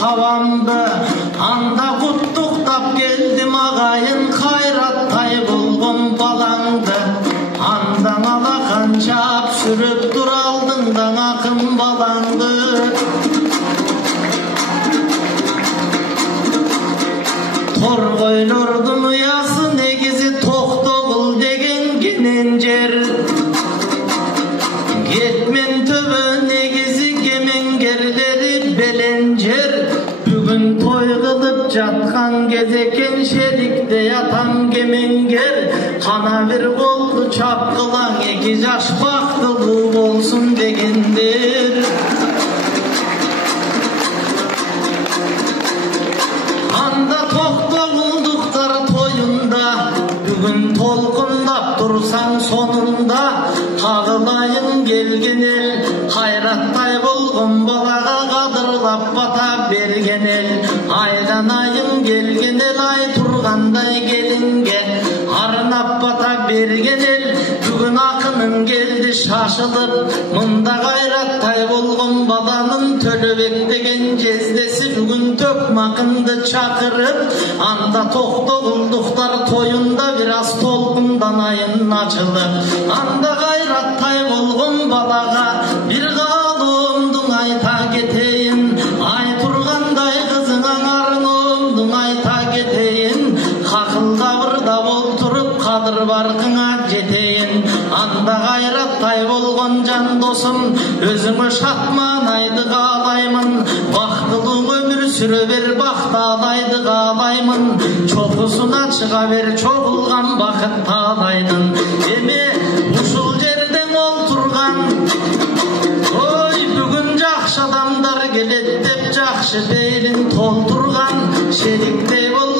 табамды анда куттуктап келдим агайын кайраттай болгон балаңды андан алакан чаап сүрөп тура алдыңдан акын балаңды торгойлордун уясы негизи токтогул деген кенен жер кетмен төбө негизи кемеңгерлери белен жер бүгүн той кылып жаткан кез экен шерикте ятам кемеңгер кана бир колду чапкылаң эки жаш бактылуу болсун дегендер анда токтогулдуктар тоюнда бүгүн толкундап турсаң сонунда кагылайын келген эл кайраттай болгон балага кадырлап бата берген эл айланайын келген эл ай тургандай келинге арнап бата берген эл бүгүн акынын келди шашылып мында кайраттай болгон баланын Төлөбек деген жездеси бүгүн төкмакынды чакырып анда токтогулдуктар тоюнда бир аз толкунданайын ачылып анда кайраттай болгон балага бир каалоомдуң айта кетейин ай тургандай кызыңаң арноомдуң айта кетейин какылдабырда болтуруп кадыр баркыңа жетейин анда кайраттай болгон жан досум өзүңө шатманайды каалаймын бактылуу өмүр сүрө бер бактаалайды каалаймын чокусуна чыга бер чогулган бакыт таалайдын эми ушул жерде олтурган ой бүгүн жакшы адамдар келет деп жакшы бейлин толтурган шериктей бол